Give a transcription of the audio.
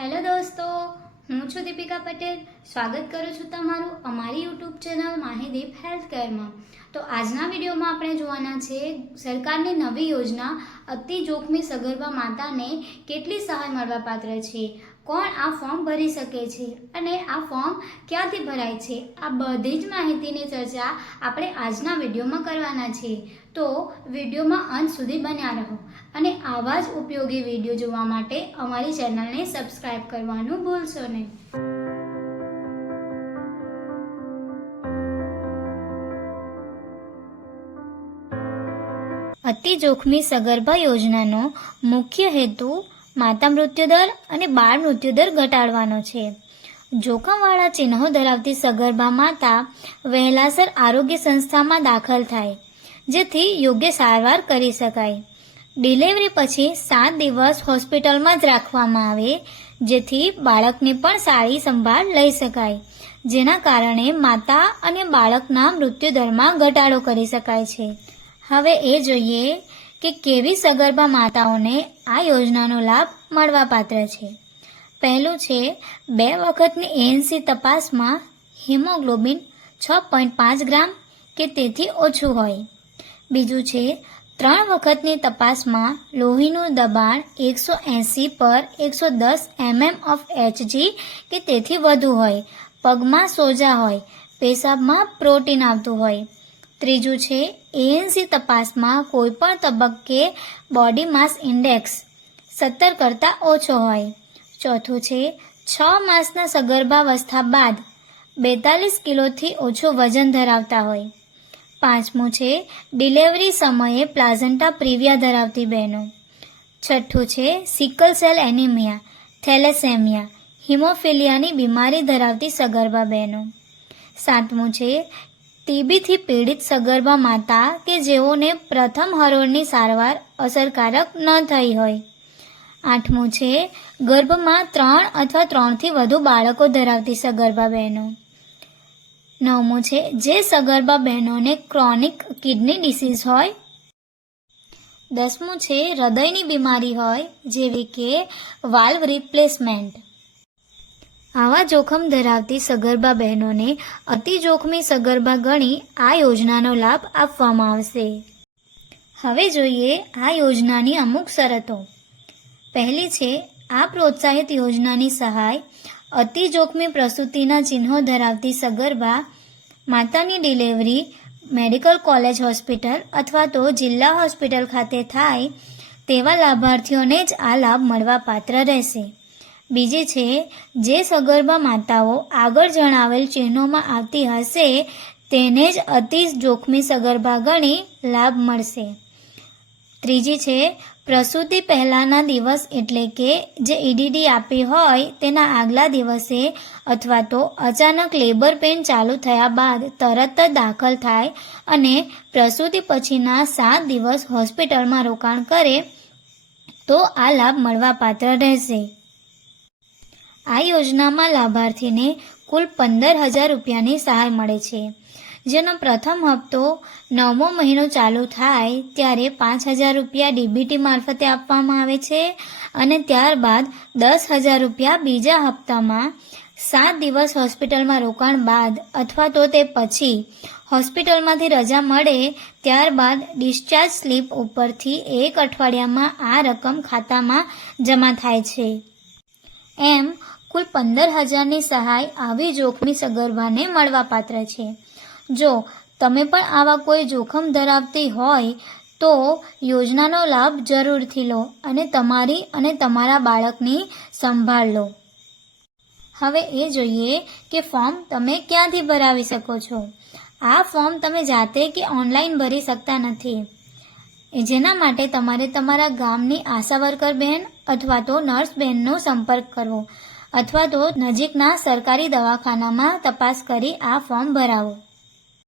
Hello દોસ્તો, હું છું દીપિકા પટેલ. સ્વાગત કરું છું તમારું અમારી યુટ્યુબ ચેનલ માહિદીપ હેલ્થ કેરમાં. તો આજના વિડીયોમાં આપણે જોવાના છે સરકારની નવી યોજના અતિ જોખમી સગર્ભા માતાને કેટલી સહાય મળવાપાત્ર છે, કોણ આ ફોર્મ ભરી શકે છે અને આ ફોર્મ ક્યાંથી ભરાય છે, આ બધી જ માહિતીની ચર્ચા આપણે આજના વિડીયોમાં કરવાના છે. તો વિડીયોમાં અંત સુધી બન્યા રહો અને આવા જ ઉપયોગી વિડીયો જોવા માટે અમારી ચેનલને સબસ્ક્રાઇબ કરવાનું ભૂલશો નહીં. અતિ જોખમી સગર્ભા યોજનાનો મુખ્ય હેતુ માતા મૃત્યુદર અને બાળ મૃત્યુદર ઘટાડવાનો છે. જોખમવાળા ચિહ્નો ધરાવતી સગર્ભા માતા વહેલાસર આરોગ્ય સંસ્થામાં દાખલ થાય, જેથી યોગ્ય સારવાર કરી શકાય. ડિલિવરી પછી 7 દિવસ હોસ્પિટલમાં જ રાખવામાં આવે, જેથી બાળકની પણ સારી સંભાળ લઈ શકાય, જેના કારણે માતા અને બાળકના મૃત્યુદરમાં ઘટાડો કરી શકાય છે. હવે એ જોઈએ કે કેવી સગર્ભા માતાઓને આ યોજનાનો લાભ મળવાપાત્ર છે. પહેલું છે 2 વખતની ANC તપાસમાં હિમોગ્લોબિન 6.5 ગ્રામ કે તેથી ઓછું હોય. બીજું છે 3 વખતની તપાસમાં લોહીનું દબાણ 180/110 mmHg કે તેથી વધુ હોય, પગમાં સોજા હોય, પેશાબમાં પ્રોટીન આવતું હોય. ત્રીજું છે ANC તપાસમાં કોઈપણ તબક્કે બોડી માસ ઇન્ડેક્સ 17 કરતાં ઓછો હોય. ચોથું છે 6 માસના સગર્ભાવસ્થા બાદ 42 કિલોથી ઓછું વજન ધરાવતા હોય. પાંચમું છે ડિલિવરી સમયે પ્લાઝન્ટા પ્રિવિયા ધરાવતી બહેનો. છઠ્ઠું છે સિકલ સેલ એનિમિયા, થેલેસેમિયા, હિમોફિલિયાની બીમારી ધરાવતી સગર્ભા બહેનો. સાતમું છે ટીબીથી પીડિત સગર્ભા માતા કે જેઓને પ્રથમ હરોળની સારવાર અસરકારક ન થઈ હોય. આઠમું છે ગર્ભમાં 3 અથવા 3થી વધુ બાળકો ધરાવતી સગર્ભા બહેનો. નવમું છે જે સગર્ભા બહેનોને ક્રોનિક કિડની ડિસીઝ હોય. 10મું છે હૃદયની બીમારી હોય, જેવી કે વાલ્વ રિપ્લેસમેન્ટ. આવા જોખમ ધરાવતી સગર્ભા બહેનોને અતિ જોખમી સગર્ભા ગણી આ યોજનાનો લાભ આપવામાં આવશે. હવે જોઈએ આ યોજનાની અમુક શરતો. પહેલી છે આ પ્રોત્સાહિત યોજનાની સહાય અતિ જોખમી પ્રસૂતિના ચિહ્નો ધરાવતી સગર્ભા માતાની ડિલિવરી મેડિકલ કોલેજ હોસ્પિટલ અથવા તો જિલ્લા હોસ્પિટલ ખાતે થાય તેવા લાભાર્થીઓને જ આ લાભ મળવાપાત્ર રહેશે. બીજી છે જે સગર્ભા માતાઓ આગળ જણાવેલ ચિહ્નોમાં આવતી હશે તેને જ અતિ જોખમી સગર્ભા ગણી લાભ મળશે. ત્રીજી છે પ્રસૂતિ પહેલાંના દિવસ એટલે કે જે EDD આપી હોય તેના આગલા દિવસે અથવા તો અચાનક લેબર પેઇન ચાલુ થયા બાદ તરત જ દાખલ થાય અને પ્રસૂતિ પછીના 7 દિવસ હોસ્પિટલમાં રોકાણ કરે તો આ લાભ મળવાપાત્ર રહેશે. આ યોજનામાં લાભાર્થીને કુલ 15,000 રૂપિયાની સહાય મળે છે, જેનો પ્રથમ હપ્તો 9મો મહિનો ચાલુ થાય ત્યારે 5,000 રૂપિયા DBT મારફતે આપવામાં આવે છે અને ત્યારબાદ 10,000 રૂપિયા બીજા હપ્તામાં 7 દિવસ હોસ્પિટલમાં રોકાણ બાદ અથવા તો તે પછી હોસ્પિટલમાંથી રજા મળે ત્યારબાદ ડિસ્ચાર્જ સ્લીપ ઉપરથી 1 અઠવાડિયામાં આ રકમ ખાતામાં જમા થાય છે. એમ કુલ 15,000ની સહાય આવી જોખમી સગર્ભાને મળવાપાત્ર છે. જો તમે પણ આવા કોઈ જોખમ ધરાવતી હોય તો યોજનાનો લાભ જરૂરથી લો અને તમારી અને તમારા બાળકની સંભાળ લો. હવે એ જોઈએ કે ફોર્મ તમે ક્યાંથી ભરાવી શકો છો. આ ફોર્મ તમે જાતે કે ઓનલાઈન ભરી શકતા નથી, જેના માટે તમારે તમારા ગામની આશા વર્કર બહેન અથવા તો નર્સ બહેનનો સંપર્ક કરવો અથવા તો નજીકના સરકારી દવાખાનામાં તપાસ કરી આ ફોર્મ ભરાવો.